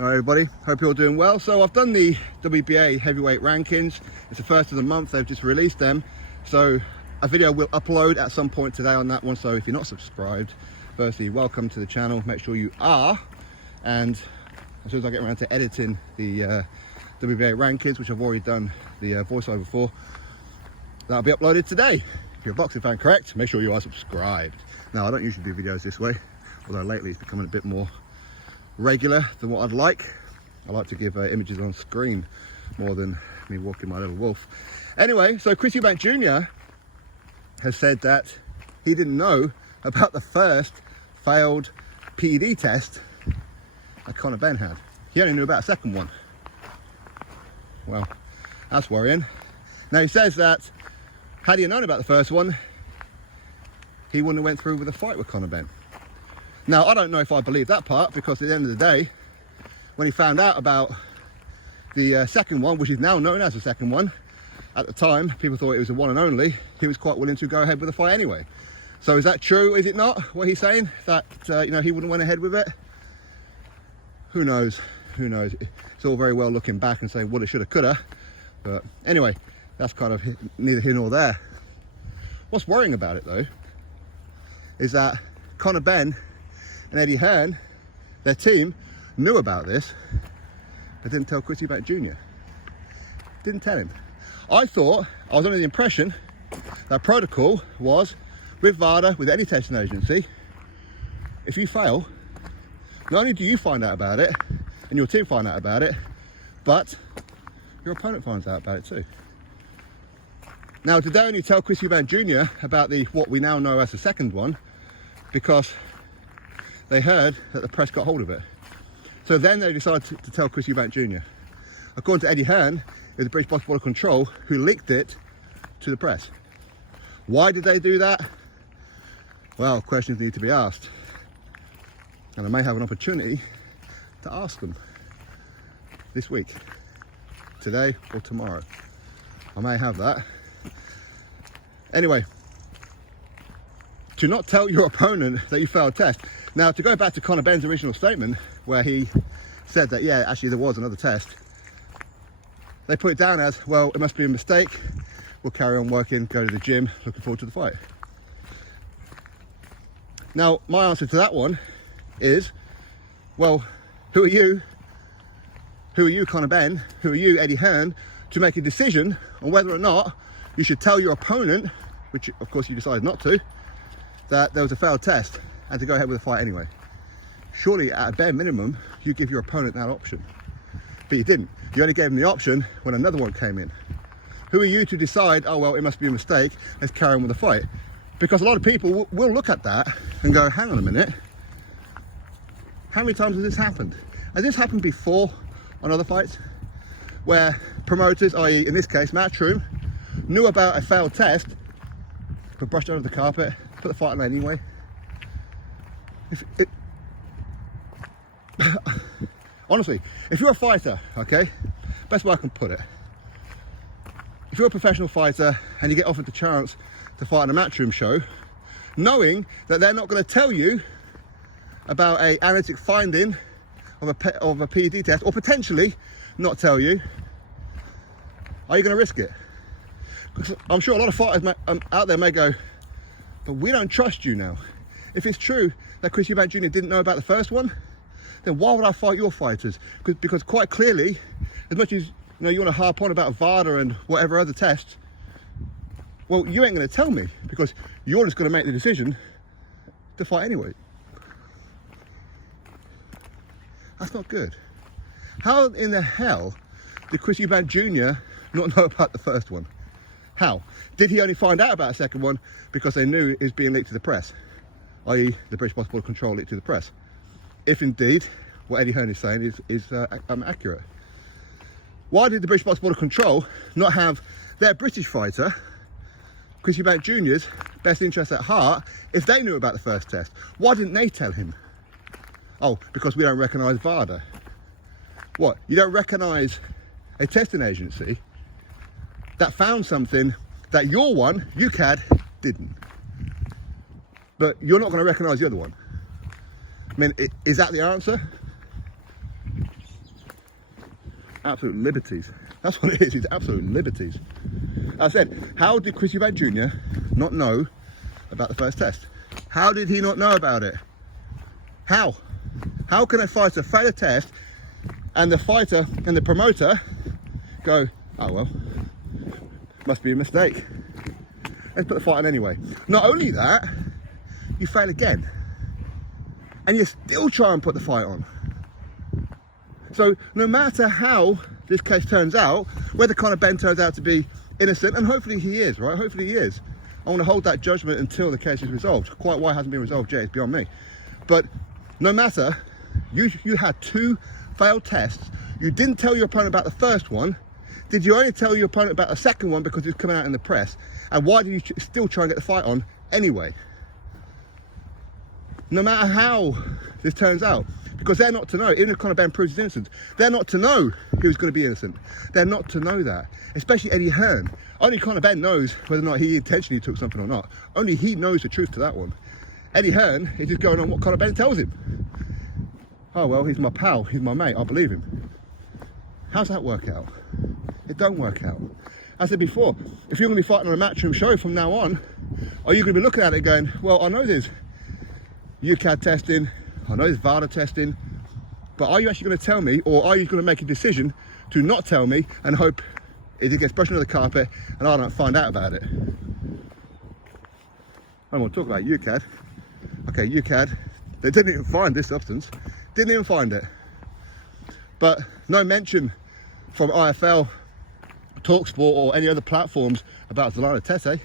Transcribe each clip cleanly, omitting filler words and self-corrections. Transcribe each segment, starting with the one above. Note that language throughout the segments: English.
Hello everybody, hope you're all doing well. So I've done the WBA heavyweight rankings. It's the first of the month, they've just released them. So a video will upload at some point today on that one. So if you're not subscribed, firstly, welcome to the channel, make sure you are. And as soon as I get around to editing the WBA rankings, which I've already done the voiceover for, that'll be uploaded today. If you're a boxing fan, correct, make sure you are subscribed. Now, I don't usually do videos this way, although lately it's becoming a bit more regular than what I'd like. I like to give images on screen more than me walking my little wolf. Anyway, so Chris Eubank Jr. has said that he didn't know about the first failed PED test that Conor Benn had. He only knew about a second one. Well, that's worrying. Now he says that had he known about the first one, he wouldn't have went through with a fight with Conor Benn. Now, I don't know if I believe that part, because at the end of the day, when he found out about the second one, which is now known as the second one, at the time, people thought it was the one and only, he was quite willing to go ahead with the fight anyway. So is that true? Is it not, what he's saying? That, you know, he wouldn't went ahead with it? Who knows? Who knows? It's all very well looking back and saying woulda, shoulda, coulda. But anyway, that's kind of neither here nor there. What's worrying about it, though, is that Conor Benn and Eddie Hearn, their team, knew about this, but didn't tell Chris Eubank Jr. Didn't tell him. I was under the impression that protocol was, with VADA, with any testing agency, if you fail, not only do you find out about it, and your team find out about it, but your opponent finds out about it too. Now, did they only tell Chris Eubank Jr. about what we now know as the second one, because they heard that the press got hold of it? So then they decided to tell Chris Eubank Jr. According to Eddie Hearn, it was the British Box Board of Control who leaked it to the press. Why did they do that? Well, questions need to be asked. And I may have an opportunity to ask them this week, today or tomorrow. I may have that. Anyway, to not tell your opponent that you failed a test. Now, to go back to Conor Benn's original statement, where he said that, yeah, actually there was another test, they put it down as, well, it must be a mistake, we'll carry on working, go to the gym, looking forward to the fight. Now, my answer to that one is, well, who are you, Conor Benn, who are you, Eddie Hearn, to make a decision on whether or not you should tell your opponent, which of course you decided not to, that there was a failed test and to go ahead with the fight anyway? Surely, at a bare minimum, you give your opponent that option. But you didn't. You only gave them the option when another one came in. Who are you to decide, oh, well, it must be a mistake, let's carry on with the fight? Because a lot of people will look at that and go, hang on a minute, how many times has this happened? Has this happened before on other fights? Where promoters, i.e. in this case, Matchroom, knew about a failed test, but brushed it under the carpet, put the fight on anyway? Honestly, if you're a fighter, okay, best way I can put it, if you're a professional fighter and you get offered the chance to fight on a Matchroom show, knowing that they're not going to tell you about a analytic finding of a PED test, or potentially not tell you, are you going to risk it? Because I'm sure a lot of fighters out there may go, but we don't trust you now. If it's true that Chris Eubank Jr. didn't know about the first one, then why would I fight your fighters? Because quite clearly, as much as you want to harp on about VADA and whatever other tests, well, you ain't going to tell me, because you're just going to make the decision to fight anyway. That's not good. How in the hell did Chris Eubank Jr. not know about the first one? How? Did he only find out about a second one because they knew it was being leaked to the press? I.e. the British Box Board of Control leaked to the press. If indeed what Eddie Hearn is saying is accurate. Why did the British Box Board of Control not have their British fighter, Chris Eubank Jr.'s best interest at heart, if they knew about the first test? Why didn't they tell him? Oh, because we don't recognise VADA. What? You don't recognise a testing agency that found something that your one, UCAD, didn't. But you're not going to recognise the other one. I mean, is that the answer? Absolute liberties. That's what it is. It's absolute liberties. I said, how did Chris Eubank Jr. not know about the first test? How did he not know about it? How? How can a fighter fail a test and the fighter and the promoter go, oh well, must be a mistake. Let's put the fight on anyway. Not only that, you fail again. And you still try and put the fight on. So no matter how this case turns out, whether Conor Benn turns out to be innocent, and hopefully he is, right? Hopefully he is. I want to hold that judgment until the case is resolved. Quite why it hasn't been resolved yet is beyond me. But no matter, you had 2 failed tests. You didn't tell your opponent about the first one. Did you only tell your opponent about the second one because it was coming out in the press? And why did you still try and get the fight on anyway? No matter how this turns out, because they're not to know, even if Conor Benn proves his innocence, they're not to know he was going to be innocent. They're not to know that, especially Eddie Hearn. Only Conor Benn knows whether or not he intentionally took something or not. Only he knows the truth to that one. Eddie Hearn is just going on what Conor Benn tells him. Oh well, he's my pal, he's my mate, I believe him. How's that work out? It don't work out. As I said before, if you're going to be fighting on a Matchroom show from now on, are you going to be looking at it going, well, I know there's UCAD testing, I know there's VADA testing, but are you actually going to tell me, or are you going to make a decision to not tell me and hope it gets brushed under the carpet and I don't find out about it? I don't want to talk about UCAD. Okay, UCAD, they didn't even find this substance. Didn't even find it. But no mention from IFL, TalkSport or any other platforms about Zolana Tete.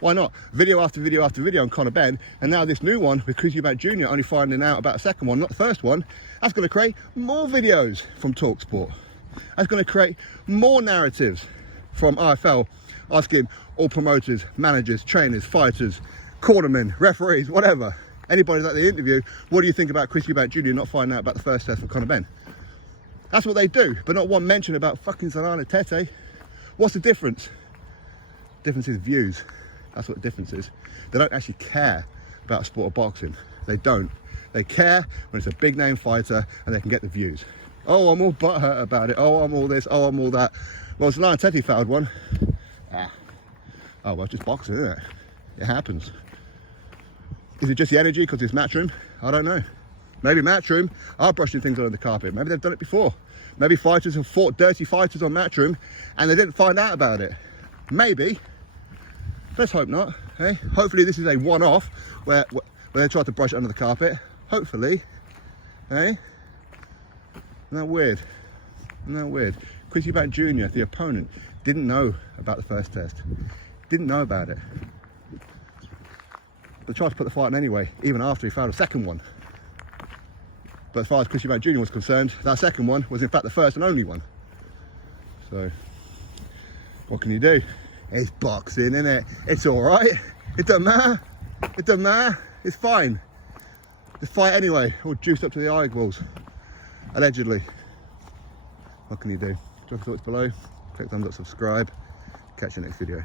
Why not? Video after video after video on Conor Benn, and now this new one with Chris Eubank Jr. only finding out about the second one, not the first one. That's going to create more videos from TalkSport. That's going to create more narratives from IFL, asking all promoters, managers, trainers, fighters, cornermen, referees, whatever, anybody that they interview, what do you think about Chris Eubank Jr. not finding out about the first test for Conor Benn? That's what they do, but not one mention about fucking Zolana Tete. What's the difference? Difference is views. That's what the difference is. They don't actually care about a sport of boxing. They don't. They care when it's a big name fighter and they can get the views. Oh, I'm all butthurt about it. Oh, I'm all this. Oh, I'm all that. Well, Zolana Tete failed one. Oh, well, it's just boxing, isn't it? It happens. Is it just the energy because it's Matchroom? I don't know. Maybe Matchroom are brushing things under the carpet. Maybe they've done it before. Maybe fighters have fought dirty fighters on Matchroom and they didn't find out about it. Maybe. Let's hope not. Eh? Hopefully this is a one-off where they tried to brush it under the carpet. Hopefully. Eh? Isn't that weird? Isn't that weird? Chris Eubank Jr., the opponent, didn't know about the first test. Didn't know about it. They tried to put the fight on anyway, even after he failed a second one. But as far as Chris Eubank Jr. was concerned, that second one was in fact the first and only one. So, what can you do? It's boxing, isn't it? It's all right. It doesn't matter. It doesn't matter. It's fine. Just fight anyway, all juiced up to the eyeballs. Allegedly. What can you do? Drop your thoughts below. Click thumbs up, subscribe. Catch you next video.